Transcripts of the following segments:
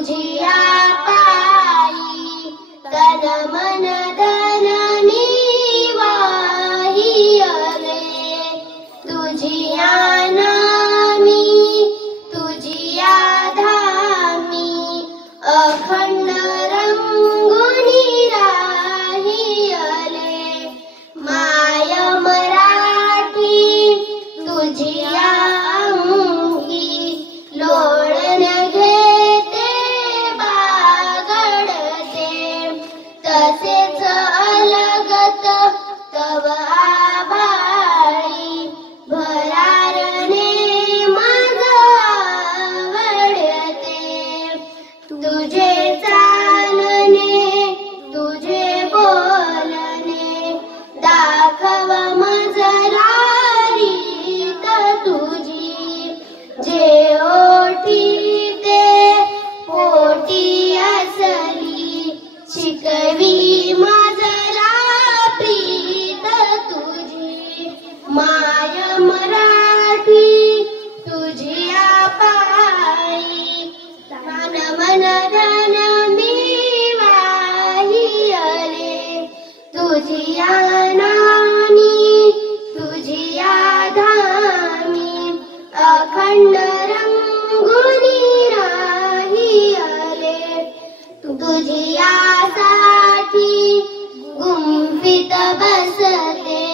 तुझिया पायी तन मन धन निवाहिले तुझिया नामी तुझिया धामी अखंड रंगुनी राहिले माय मराठी तुझिया अंगी लोळण घेते बागडते तसेच अलगत तव आभाळी भरारणे माझ आवडते तुझे चालणे तुझे बोलणे दाखव मजला रीत तुझी जे ओठी ते पोटी असली शिकवी मजला प्रीत तुझी माय मराठी तुझिया पायी तन मन धन मी वाहिले तुझिया नामी तुझिया धामी अखंड रंगुनी राहिले तुझियासाठी गुंफित बसते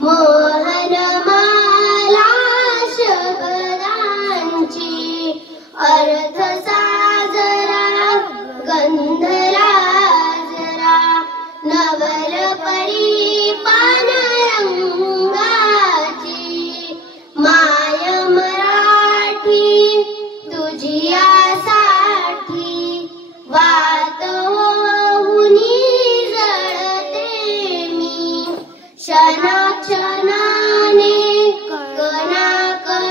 मोहन माला शब्दांची अर्थ साजरा गंधरा जरा नवल परिपान रंगाची माय मराठी तुझियासाठी वात होऊनी जळते मी क्षणाक्षणाने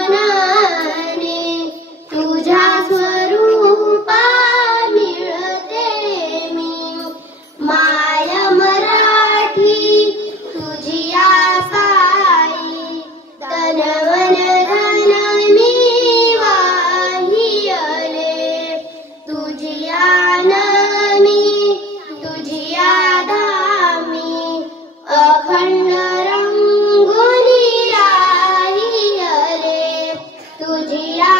कणाकणाने तुझ्या स्वरूपा मिळते मी माय मराठी तुझिया पायी तन मन धन मी वाहिले तुझिया नामी तुझिया धामी अखंड रंगुनी राहिले तुझिया